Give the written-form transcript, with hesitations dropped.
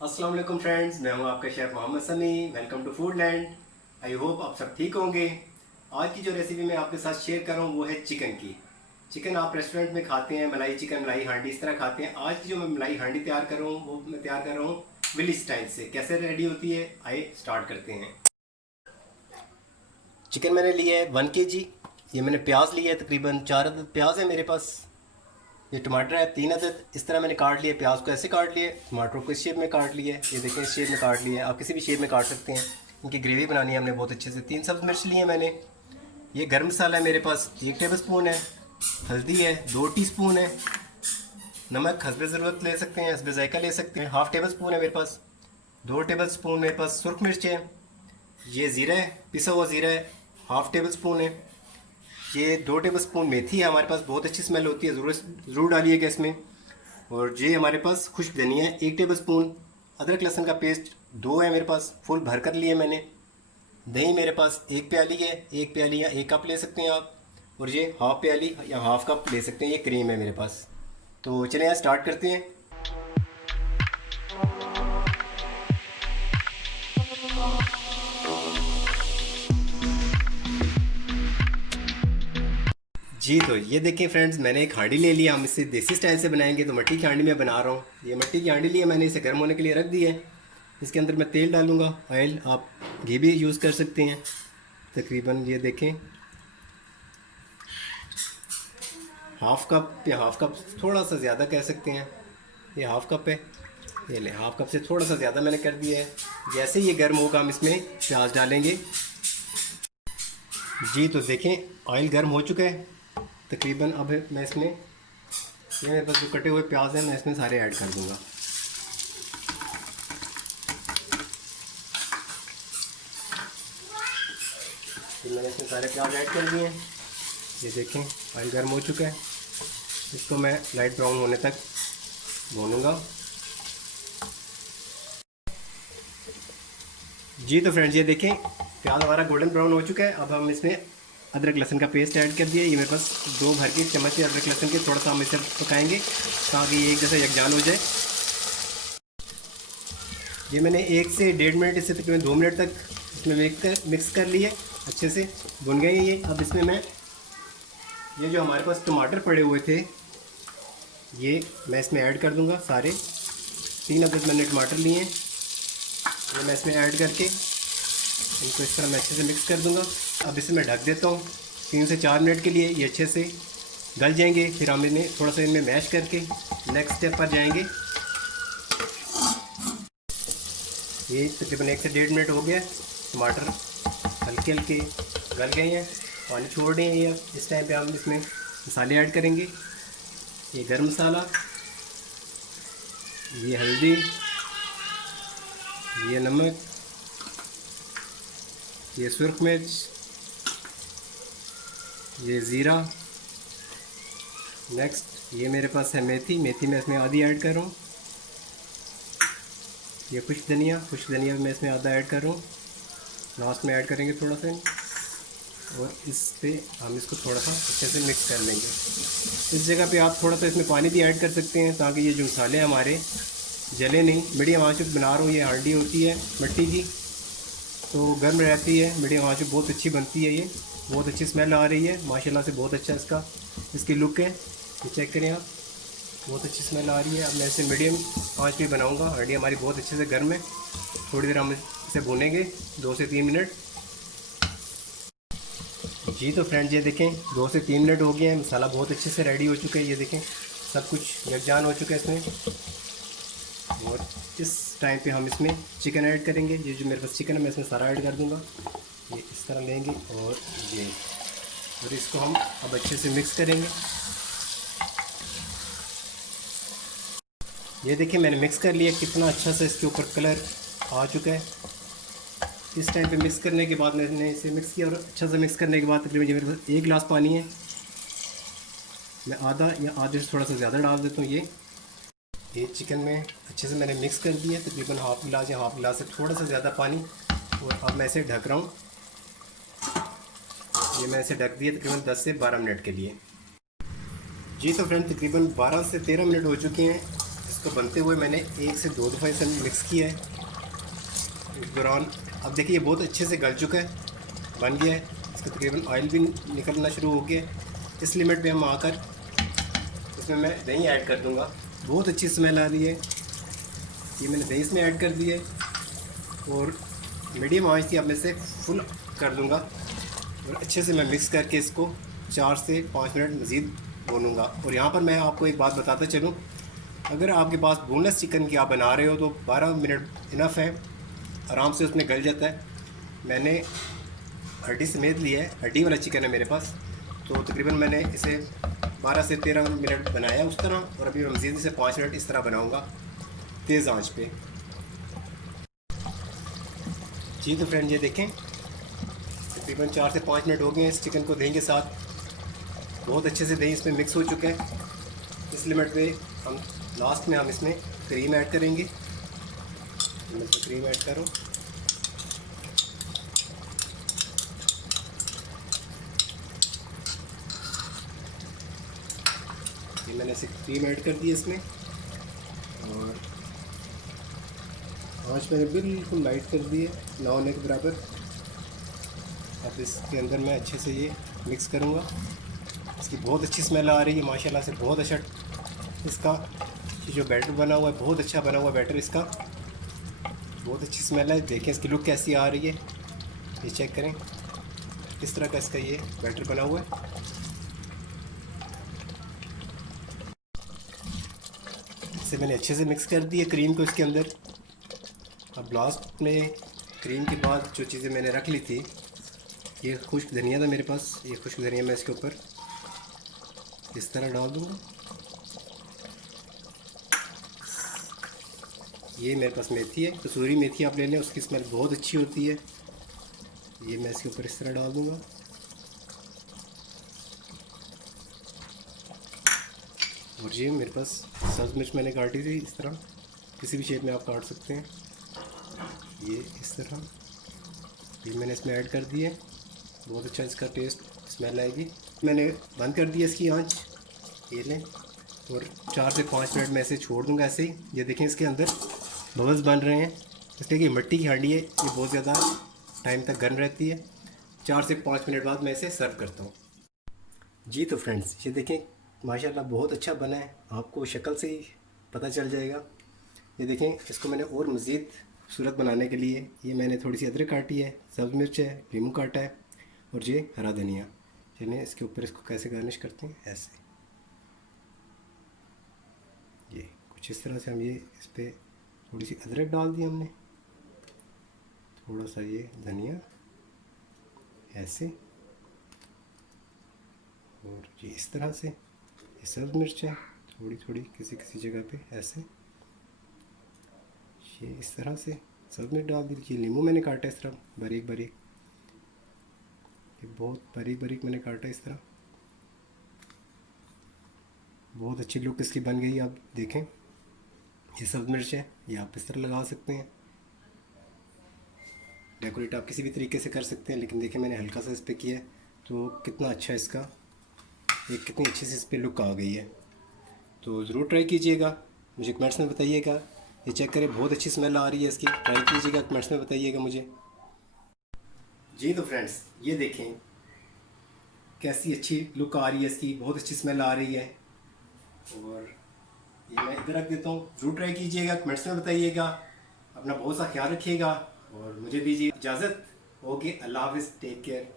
अस्सलाम वालेकुम फ्रेंड्स, मैं हूं आपका chef Mohammad Sami. Welcome to food land. I hope आप सब ठीक होंगे। आज की जो रेसिपी मैं आपके साथ शेयर कर रहा हूं वो है चिकन की। चिकन आप रेस्टोरेंट में खाते हैं, मलाई चिकन, मलाई हांडी इस तरह खाते हैं। आज की जो मैं मलाई हांडी तैयार कर रहा हूँ वो मैं तैयार कर रहा हूँ विली स्टाइल से। कैसे रेडी होती है, आइए स्टार्ट करते हैं। चिकन मैंने लिया है 1 kg। ये मैंने प्याज लिया है, तकरीबन 4 अदद प्याज है मेरे पास। ये टमाटर है 3 अदद। इस तरह मैंने काट लिए, प्याज को ऐसे काट लिए, टमाटर को इस शेप में काट लिए। ये देखें, इस शेप में काट लिए। आप किसी भी शेप में काट सकते हैं। इनकी ग्रेवी बनानी है हमने बहुत अच्छे से। 3 सब्ज़ मिर्च लिए मैंने। ये गर्म मसाला है मेरे पास 1 टेबल स्पून है। हल्दी है 2 टीस्पून है। नमक हस्बे ज़रूरत ले सकते हैं, हस्बे जायका ले सकते हैं। हाफ़ टेबल स्पून है मेरे पास। 2 टेबल स्पून मेरे पास सुरख मिर्च है। ये ज़ीरा है, पिसा हुआ ज़ीरा है, हाफ़ टेबल स्पून है। ये 2 टेबल स्पून मेथी है हमारे पास, बहुत अच्छी स्मेल होती है, ज़रूर डालिएगा इसमें। और ये हमारे पास खुश्क धनिया है 1 टेबल स्पून। अदरक लहसुन का पेस्ट 2 है मेरे पास, फुल भर कर लिए मैंने। दही मेरे पास 1 प्याली है, 1 प्याली या 1 कप ले सकते हैं आप। और ये हाफ़ प्याली या हाफ़ कप ले सकते हैं। ये क्रीम है मेरे पास। तो चलिए यहाँ स्टार्ट करते हैं। जी तो ये देखें फ्रेंड्स, मैंने एक हांडी ले लिया। हम इसे देसी स्टाइल से बनाएंगे तो मिट्टी की हांडी में बना रहा हूँ। ये मिट्टी की हांडी ली है मैंने, इसे गर्म होने के लिए रख दी है। इसके अंदर मैं तेल डालूँगा, ऑयल। आप घी भी यूज़ कर सकते हैं। तकरीबन ये देखें हाफ़ कप या हाफ़ कप थोड़ा सा ज़्यादा कह सकते हैं। ये हाफ़ कप है। ये ले, हाफ़ कप से थोड़ा सा ज़्यादा मैंने कर दिया है। जैसे ये गर्म होगा हम इसमें प्याज डालेंगे। जी तो देखें, ऑयल गर्म हो चुका है तकरीबन। अब मैं इसमें, ये मेरे पास जो कटे हुए प्याज हैं मैं इसमें सारे ऐड कर दूंगा। फिर मैंने इसमें सारे प्याज ऐड कर दिए हैं। ये देखें ऑयल गर्म हो चुका है। इसको मैं लाइट ब्राउन होने तक भूनूंगा। जी तो फ्रेंड्स, ये देखें प्याज हमारा गोल्डन ब्राउन हो चुका है। अब हम इसमें अदरक लहसुन का पेस्ट ऐड कर दिया। ये मेरे पास 2 भर के चम्मच है अदरक लहसुन के। थोड़ा सा हम इसे पकाएंगे ताकि ये एक जैसा यकजान हो जाए। ये मैंने 1 से 1.5 मिनट, इससे तकरीबन 2 मिनट तक इसमें मिक्स कर लिए, अच्छे से भुन गए ये। अब इसमें मैं ये जो हमारे पास टमाटर पड़े हुए थे ये मैं इसमें ऐड कर दूंगा सारे। 3 अदद मैंने टमाटर लिए हैं, ये मैं इसमें ऐड करके इनको इस तरह मैं अच्छे से मिक्स कर दूंगा। अब इसे मैं ढक देता हूँ 3 से 4 मिनट के लिए। ये अच्छे से गल जाएंगे। फिर हम इन्हें थोड़ा सा इनमें मैश करके नेक्स्ट स्टेप पर जाएंगे। ये तकरीबन 1 से 1.5 मिनट हो गया। टमाटर हल्के हल्के गल गए हैं, पानी छोड़ रहे हैं ये। इस टाइम पे हम इसमें मसाले ऐड करेंगे। ये गरम मसाला, ये हल्दी, ये नमक, ये सुरख मिर्च, ये ज़ीरा। नेक्स्ट ये मेरे पास है मेथी। मेथी मैं इसमें आधी ऐड कर रहा हूँ। ये खुश्क धनिया मैं इसमें आधा ऐड कर रहा हूँ। लास्ट में ऐड करेंगे थोड़ा सा। और इस पे हम इसको थोड़ा सा अच्छे से मिक्स कर लेंगे। इस जगह पे आप थोड़ा सा इसमें पानी भी ऐड कर सकते हैं ताकि ये जो मसाले हमारे जले नहीं। मीडियम आंच पे बना रहा हूँ। ये हांडी होती है मिट्टी की तो गर्म रहती है। मीडियम आंच पे बहुत अच्छी बनती है। ये बहुत अच्छी स्मेल आ रही है माशाल्लाह से। बहुत अच्छा इसकी लुक है। ये चेक करें आप, बहुत अच्छी स्मेल आ रही है। अब मैं इसे मीडियम आंच पे बनाऊँगा। हांडी हमारी बहुत अच्छे से गर्म है। थोड़ी देर हम इसे भूनेंगे 2 से 3 मिनट। जी तो फ्रेंड्स, ये देखें 2 से 3 मिनट हो गए हैं। मसाला बहुत अच्छे से रेडी हो चुका है। ये देखें सब कुछ यकजान हो चुका है इसमें। और इस टाइम पे हम इसमें चिकन ऐड करेंगे। ये जो मेरे पास चिकन है मैं इसमें सारा ऐड कर दूंगा। ये इस तरह लेंगे और ये, और इसको हम अब अच्छे से मिक्स करेंगे। ये देखिए मैंने मिक्स कर लिया। कितना अच्छा सा इसके ऊपर कलर आ चुका है। इस टाइम पे मिक्स करने के बाद मैंने इसे मिक्स किया और अच्छा से मिक्स करने के बाद तकरीबन ये मेरे पास 1 गिलास पानी है। मैं आधा या आधे से थोड़ा सा ज़्यादा डाल देता हूँ। ये चिकन में अच्छे से मैंने मिक्स कर दिया। तकरीबन हाफ़ गिलास या हाफ़ गिलास से थोड़ा सा ज़्यादा पानी। और अब मैं इसे ढक रहा हूँ। ये मैं इसे ढक दिया तकरीबन 10 से 12 मिनट के लिए। जी तो फ्रेंड, तकरीबन 12 से 13 मिनट हो चुके हैं। इसको बनते हुए मैंने 1 से 2 दफ़ा इसे मिक्स किया है। इस दौरान अब देखिए ये बहुत अच्छे से गल चुका है, बन गया है। इसका तकरीबन ऑयल भी निकलना शुरू हो गया है। इस लिमिट पे हम आकर इसमें मैं दही ऐड कर दूंगा। बहुत अच्छी स्मेल आ रही है। ये मैंने दही इसमें ऐड कर दी है और मीडियम आंच थी, अब मैं इसे फुल कर दूंगा और अच्छे से मैं मिक्स करके इसको 4 से 5 मिनट मज़ीद भूनूंगा। और यहाँ पर मैं आपको एक बात बताता चलूँ, अगर आपके पास बोनलेस चिकन की आप बना रहे हो तो 12 मिनट इनफ है, आराम से उसमें गल जाता है। मैंने हड्डी समेत लिया है, हड्डी वाला चिकन है मेरे पास, तो तकरीबन मैंने इसे 12 से 13 मिनट बनाया उस तरह, और अभी मैं मज़ीद इसे 5 मिनट इस तरह बनाऊँगा तेज़ आंच पे। जी तो फ्रेंड ये देखें तकरीबन 4 से 5 मिनट हो गए हैं इस चिकन को दही के साथ। बहुत अच्छे से दही इसमें मिक्स हो चुका है। इस लिमिट पे हम लास्ट में हम इसमें क्रीम ऐड करेंगे। मैं इसमें क्रीम ऐड करूँ। ये मैंने इसे क्रीम ऐड कर दी इसमें और आँच मैंने बिल्कुल लाइट कर दी है, ना होने के बराबर। अब इसके अंदर मैं अच्छे से ये मिक्स करूँगा। इसकी बहुत अच्छी स्मेल आ रही है माशाल्लाह से, बहुत अच्छा इसका जो बैटर बना हुआ है, बहुत अच्छा बना हुआ बैटर इसका, बहुत अच्छी स्मेल है। देखें इसकी लुक कैसी आ रही है, ये चेक करें किस तरह का इसका ये बैटर बना हुआ है। इसे मैंने अच्छे से मिक्स कर दिया क्रीम को इसके अंदर। अब लास्ट में क्रीम के बाद जो चीज़ें मैंने रख ली थी, ये खुश्क धनिया था मेरे पास, ये खुश्क धनिया मैं इसके ऊपर इस तरह डाल दूँगा। ये मेरे पास मेथी है, कसूरी मेथी आप ले लें, उसकी स्मेल बहुत अच्छी होती है। ये मैं इसके ऊपर इस तरह डाल दूँगा। और ये मेरे पास सब्ज़ मिर्च मैंने काटी थी इस तरह, किसी भी शेप में आप काट सकते हैं। ये इस तरह ये मैंने इसमें ऐड कर दी है, बहुत अच्छा इसका टेस्ट स्मेल आएगी। मैंने बंद कर दिया इसकी आंच, ये लें, और 4 से 5 मिनट में इसे छोड़ दूंगा ऐसे ही। ये देखें इसके अंदर बबल्स बन रहे हैं, इसलिए कि मिट्टी की हांडी है, ये बहुत ज़्यादा टाइम तक गर्म रहती है। 4 से 5 मिनट बाद मैं इसे सर्व करता हूँ। जी तो फ्रेंड्स ये देखें माशाल्लाह बहुत अच्छा बना है, आपको शक्ल से ही पता चल जाएगा। ये देखें इसको मैंने और मज़ीद खूबसूरत बनाने के लिए ये मैंने थोड़ी सी अदरक काटी है, सब्ज़ मिर्च है, नींबू काटा है और ये हरा धनिया। चलिए इसके ऊपर इसको कैसे गार्निश करते हैं, ऐसे ये कुछ इस तरह से हम ये इस पर थोड़ी सी अदरक डाल दी हमने, थोड़ा सा ये धनिया ऐसे, और ये इस तरह से ये सब्ज़ मिर्च है थोड़ी थोड़ी किसी किसी जगह पे ऐसे, ये इस तरह से सब्ज़ मिर्च डाल दीजिए। नींबू मैंने काटा इस तरह बारीक बारीक, ये बहुत बारीक बारीक मैंने काटा इस तरह। बहुत अच्छी लुक इसकी बन गई, आप देखें ये सब्ज़ मिर्च है, ये आप इस तरह लगा सकते हैं। डेकोरेट आप किसी भी तरीके से कर सकते हैं, लेकिन देखिए मैंने हल्का सा इस पर किया है तो कितना अच्छा इसका ये कितनी अच्छी सी इस पर लुक आ गई है। तो ज़रूर ट्राई कीजिएगा, मुझे कमेंट्स में बताइएगा। ये चेक करें बहुत अच्छी स्मेल आ रही है इसकी, ट्राई कीजिएगा, कमेंट्स में बताइएगा मुझे। जी तो फ्रेंड्स ये देखें कैसी अच्छी लुक आ रही है इसकी, बहुत अच्छी स्मेल आ रही है। और ये मैं इधर रख देता हूँ, ज़रूर ट्राई कीजिएगा, कमेंट्स में बताइएगा। अपना बहुत सा ख्याल रखिएगा और मुझे दीजिए इजाज़त। ओके, अल्लाह हाफ़िज़, टेक केयर।